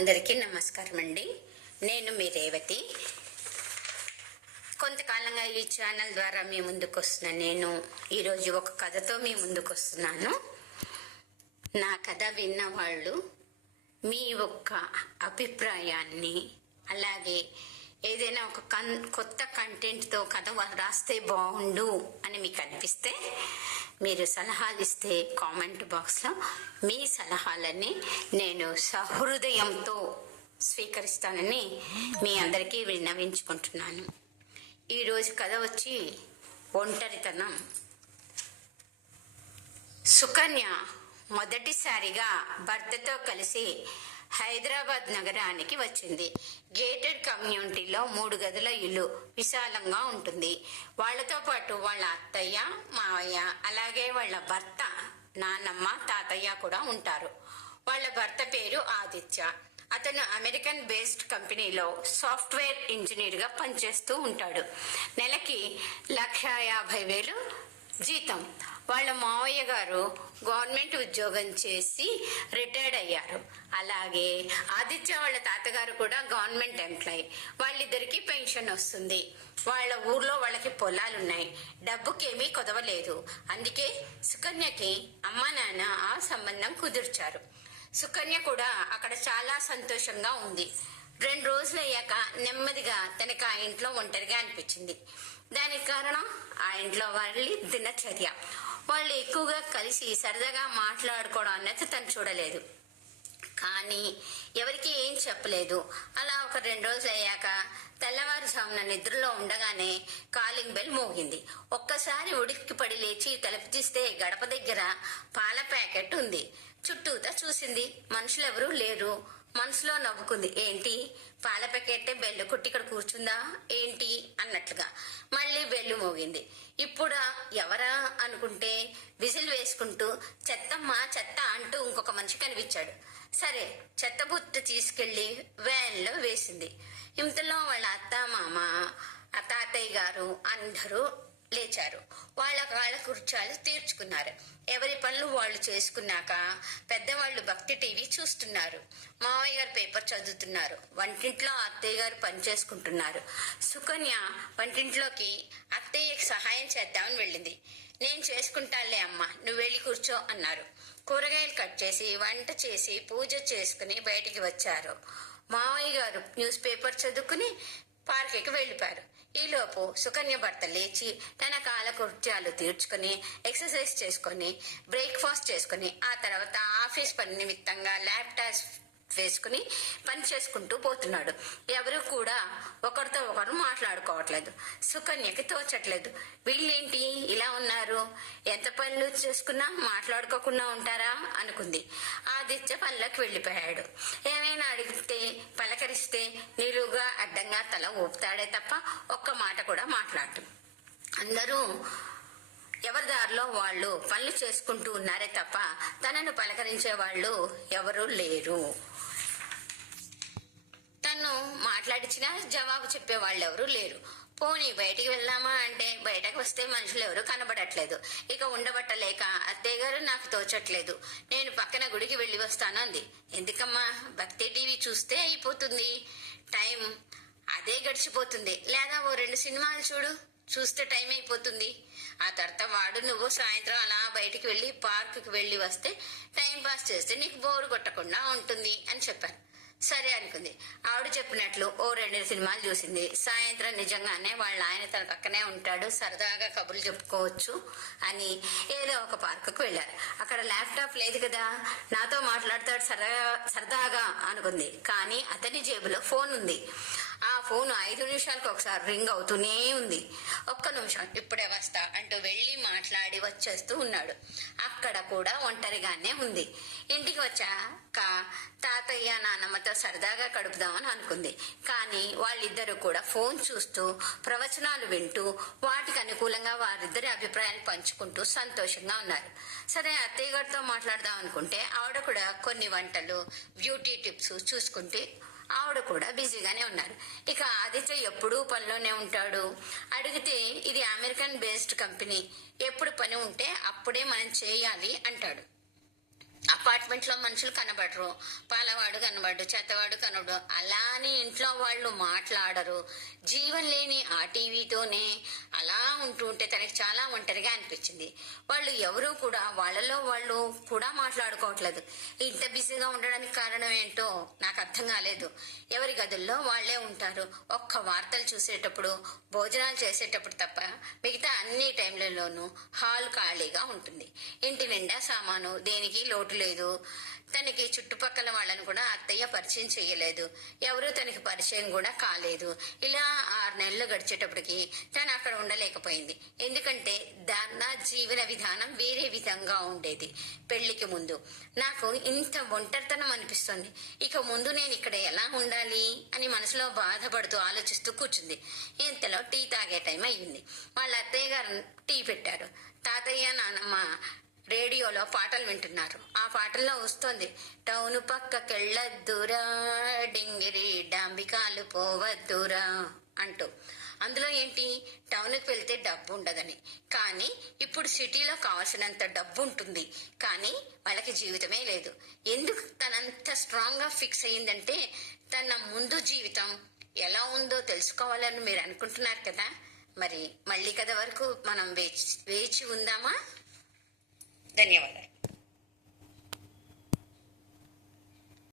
అందరికీ నమస్కారం అండి నేను మీ రేవతి. కొంతకాలంగా ఈ ఛానల్ ద్వారా మీ ముందుకు వస్తున్న నేను ఈరోజు ఒక కథతో మీ ముందుకు వస్తున్నాను నా కథ విన్నవాళ్ళు మీ యొక్క అభిప్రాయాన్ని అలాగే ఏదైనా ఒక కన్ కొత్త కంటెంట్తో కథ రాస్తే బాగుండు అని మీకు అనిపిస్తే మీరు సలహాలు ఇస్తే కామెంట్ బాక్స్లో మీ సలహాలని నేను సహృదయంతో స్వీకరిస్తానని మీ అందరికీ విన్నవించుకుంటున్నాను. ఈరోజు కథ వచ్చి ఒంటరితనం. సుకన్య మొదటిసారిగా భర్తతో కలిసి హైదరాబాద్ నగరానికి వచ్చింది. గేటెడ్ కమ్యూనిటీలో మూడు గదుల ఇల్లు విశాలంగా ఉంటుంది. వాళ్ళతో పాటు వాళ్ళ అత్తయ్య మావయ్య అలాగే వాళ్ళ భర్త నాన్నమ్మ తాతయ్య కూడా ఉంటారు. వాళ్ళ భర్త పేరు ఆదిత్య. అతను అమెరికన్ బేస్డ్ కంపెనీలో సాఫ్ట్వేర్ ఇంజనీర్గా పనిచేస్తూ ఉంటాడు. నెలకి లక్ష యాభై వేలు జీతం. వాళ్ళ మావయ్య గారు గవర్నమెంట్ ఉద్యోగం చేసి రిటైర్డ్ అయ్యారు. అలాగే ఆదిత్య వాళ్ళ తాతగారు కూడా గవర్నమెంట్ ఎంప్లాయ్. వాళ్ళిద్దరికి పెన్షన్ వస్తుంది. వాళ్ళ ఊర్లో వాళ్ళకి పొలాలు ఉన్నాయి. డబ్బుకేమీ కొదవలేదు. అందుకే సుకన్యకి అమ్మ నాన్న ఆ సంబంధం కుదుర్చారు. సుకన్య కూడా అక్కడ చాలా సంతోషంగా ఉంది. రెండు రోజులు అయ్యాక నెమ్మదిగా తనకి ఆ ఇంట్లో ఒంటరిగా అనిపించింది. దానికి కారణం ఆ ఇంట్లో వాళ్ళ దినచర్య. వాళ్ళు ఎక్కువగా కలిసి సరదాగా మాట్లాడుకోవడం అన్నది తను చూడలేదు. కానీ ఎవరికి ఏం చెప్పలేదు. అలా ఒక రెండు రోజులు అయ్యాక తెల్లవారుజామున నిద్రలో ఉండగానే కాలింగ్ బెల్ మోగింది. ఒక్కసారి ఉడికి పడి లేచి తలుపు తీస్తే గడప దగ్గర పాల ప్యాకెట్ ఉంది. చుట్టూతా చూసింది. మనుషులెవరూ లేరు. మనసులో నవ్వుకుంది. ఏంటి? పాల ప్యాకెట్టే బెల్లు కొట్టి ఇక్కడ కూర్చుందా? ఏంటి? అన్నట్లుగా. మళ్ళీ బెల్లు మోగింది. ఇప్పుడు? ఎవరా? అనుకుంటే విజిల్ వేసుకుంటూ చెత్తమ్మ చెత్త అంటూ ఇంకొక మనిషి కనిపించాడు. సరే చెత్త బుట్ట తీసుకెళ్ళి వ్యాన్లో వేసింది. ఇంతలో వాళ్ళ అత్త మామ తాతయ్య గారు అందరూ లేచారు. వాళ్ళ కాళ్ళ కుర్చాలు తీర్చుకున్నారు. ఎవరి పనులు వాళ్ళు చేసుకున్నాక పెద్దవాళ్ళు భక్తి టీవీ చూస్తున్నారు. మావయ్య గారు పేపర్ చదువుతున్నారు. వంటింట్లో అత్తయ్య గారు పని చేసుకుంటున్నారు. సుకన్య వంటింట్లోకి అత్తయ్యకి సహాయం చేద్దామని వెళ్ళింది. నేను చేసుకుంటానులే అమ్మ నువ్వు వెళ్ళి కూర్చో అన్నారు. కూరగాయలు కట్ చేసి వంట చేసి పూజ చేసుకుని బయటికి వచ్చారు. మావయ్య గారు న్యూస్ పేపర్ చదువుకుని పార్కుకి వెళ్ళిపోయారు. ఈలోపు సుకన్య భర్త లేచి తన కాల కృత్యాలు తీర్చుకొని ఎక్సర్సైజ్ చేసుకొని బ్రేక్ఫాస్ట్ చేసుకుని ఆ తర్వాత ఆఫీస్ పని నిమిత్తంగా ల్యాప్టాప్ వేసుకుని పని చేసుకుంటూ పోతున్నాడు. ఎవరు కూడా ఒకరితో ఒకరు మాట్లాడుకోవట్లేదు. సుకన్యకి తోచట్లేదు. వీళ్ళేంటి? ఇలా ఉన్నారు. ఎంత పనులు చేసుకున్నా మాట్లాడుకోకుండా ఉంటారా? అనుకుంది. ఆదిత్య పనులకు వెళ్ళిపోయాడు. ఏమైనా అడిగితే పలకరిస్తే నిలువుగా అడ్డంగా తల ఊపుతాడే తప్ప ఒక్క మాట కూడా మాట్లాడటం అందరూ ఎవరి దారిలో వాళ్ళు పనులు చేసుకుంటూ ఉన్నారే తప్ప తనను పలకరించే వాళ్ళు ఎవరూ లేరు. తను మాట్లాడించినా జవాబు చెప్పే వాళ్ళు ఎవరూ లేరు. పోనీ బయటికి వెళ్దామా అంటే బయటకు వస్తే మనుషులు ఎవరు కనబడట్లేదు. ఇక ఉండబట్టలేక అత్తయ్య గారు నాకు తోచట్లేదు. నేను పక్కన గుడికి వెళ్ళి వస్తాను అంది. ఎందుకమ్మా? భక్తి టీవీ చూస్తే అయిపోతుంది. టైం అదే గడిచిపోతుంది. లేదా ఓ రెండు సినిమాలు చూడు. చూస్తే టైం అయిపోతుంది. ఆ తర్వాత వాడు నువ్వు సాయంత్రం అలా బయటికి వెళ్ళి పార్కుకి వెళ్ళి వస్తే టైం పాస్ చేస్తే నీకు బోరు కొట్టకుండా ఉంటుంది అని చెప్పాను సరే అనుకుంది. ఆవిడ చెప్పినట్లు ఓ రెండు సినిమాలు చూసింది. సాయంత్రం నిజంగానే వాళ్ళ ఆయన తన పక్కనే ఉంటాడు. సరదాగా కబుర్లు చెప్పుకోవచ్చు అని ఏదో ఒక పార్కుకు వెళ్ళారు. అక్కడ ల్యాప్టాప్ లేదు కదా. నాతో మాట్లాడతాడు సరదా సరదాగా అనుకుంది. కానీ అతని జేబులో ఫోన్ ఉంది. ఆ ఫోన్ ఐదు నిమిషాలకు ఒకసారి రింగ్ అవుతూనే ఉంది. ఒక్క నిమిషం ఇప్పుడే వస్తా అంటూ వెళ్ళి మాట్లాడి వచ్చేస్తూ ఉన్నాడు. అక్కడ కూడా ఒంటరిగానే ఉంది. ఇంటికి వచ్చాక తాతయ్య నాన్నమ్మతో సరదాగా గడుపుదామని అనుకుంది. కానీ వాళ్ళిద్దరూ కూడా ఫోన్ చూస్తూ ప్రవచనాలు వింటూ వాటికి అనుకూలంగా వారిద్దరి అభిప్రాయాలు పంచుకుంటూ సంతోషంగా ఉన్నారు. సరే అత్తయ్య గారితో మాట్లాడదాం అనుకుంటే ఆవిడ కూడా కొన్ని వంటలు బ్యూటీ టిప్స్ చూసుకుంటే ఆవిడ కూడా బిజీగానే ఉన్నారు. ఇక ఆదిత్య ఎప్పుడూ పనిలోనే ఉంటాడు. అడిగితే ఇది అమెరికన్ బేస్డ్ కంపెనీ. ఎప్పుడు పని ఉంటే అప్పుడే మనం చేయాలి అంటాడు. అపార్ట్మెంట్లో మనుషులు కనబడరు. పాలవాడు కనబడు చెత్తవాడు కనబడు అలానే ఇంట్లో వాళ్ళు మాట్లాడరు. జీవం లేని ఆ టీవీతోనే అలా ఉంటూ ఉంటే తనకి చాలా ఒంటరిగా అనిపించింది. వాళ్ళు ఎవరు కూడా వాళ్ళలో వాళ్ళు కూడా మాట్లాడుకోవట్లేదు. ఇంత బిజీగా ఉండడానికి కారణం ఏంటో నాకు అర్థం కాలేదు. ఎవరి గదుల్లో వాళ్ళే ఉంటారు. ఒక్క వార్తలు చూసేటప్పుడు భోజనాలు చేసేటప్పుడు తప్ప మిగతా అన్ని టైంలలోనూ హాల్ ఖాళీగా ఉంటుంది. ఇంటి నిండా సామాను దేనికి లోటు లేదు. తనకి చుట్టుపక్కల వాళ్ళని కూడా అత్తయ్య పరిచయం చేయలేదు. ఎవరు తనకి పరిచయం కూడా కాలేదు. ఇలా ఆరు నెలలు గడిచేటప్పటికి తను అక్కడ ఉండలేకపోయింది. ఎందుకంటే నా జీవన విధానం వేరే విధంగా ఉండేది పెళ్ళికి ముందు. నాకు ఇంత ఒంటరితనం అనిపిస్తుంది. ఇక ముందు నేను ఇక్కడ ఎలా ఉండాలి అని మనసులో బాధపడుతూ ఆలోచిస్తూ కూర్చుంది. ఇంతలో టీ తాగే టైం అయ్యింది. వాళ్ళ అత్తయ్య గారు టీ పెట్టారు. తాతయ్య నానమ్మ రేడియోలో పాటలు వింటున్నారు. ఆ పాటల్లో వస్తుంది టౌన్ పక్కకెళ్ళొద్దురా డింగిరి డాంబికాలు పోవద్దురా అంటూ. అందులో ఏంటి? టౌన్కి వెళ్తే డబ్బు ఉండదని. కానీ ఇప్పుడు సిటీలో కావాల్సినంత డబ్బు ఉంటుంది. కానీ వాళ్ళకి జీవితమే లేదు. ఎందుకు తనంత స్ట్రాంగ్గా ఫిక్స్ అయ్యిందంటే తన ముందు జీవితం ఎలా ఉందో తెలుసుకోవాలని మీరు అనుకుంటున్నారు కదా. మరి మళ్ళీ కథ వరకు మనం వేచి వేచి ఉందామా? Danielle。